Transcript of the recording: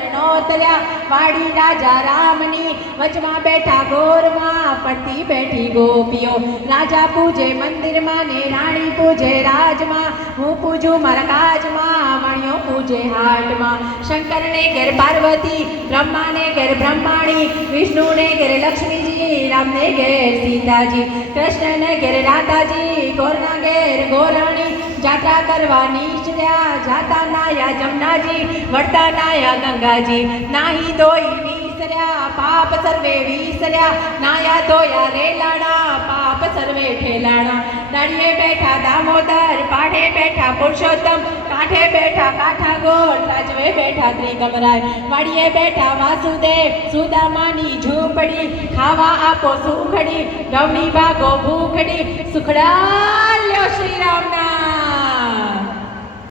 દામોદર નો તર્યા વાડી રાજા રામની વચમાં બેઠા ગોરમાં પડતી બેઠી ગોપીઓ રાજા પૂજે મંદિરમાં ને રાણી પૂજે રાજમાં હું પૂજું મારા કાજમાં વાણીઓ પૂજે હાટમાં શંકરને ઘેર પાર્વતી બ્રહ્માને ઘેર બ્રહ્માણી વિષ્ણુને ઘેર લક્ષ્મીજી રામને ઘેર સીતાજી કૃષ્ણને ઘેર રાધાજી ગોરના ઘેર ગોરાણી જાત્રા કરવા નીચર્યા જાતા નાયા જમનાજી વળતા નાયા ગંગાજી નાહી ધોઈ વિસર્યા પાપ સર્વે વિસર્યા નાયા ધોયા રેલાણા પાપ સર્વે ઠેલાણા દાડીએ બેઠા દામોદર પાઠે બેઠા પુરુષોત્તમ કાંઠે બેઠા કાઠા ગોળ રાજવે બેઠા ત્રિકમરાય વાડીએ બેઠા વાસુદેવ સુદામાની ઝૂંપડી ખાવા આપો સુખડી ગવની ભાગો ભૂખડી સુખડા લ્યો શ્રી રામના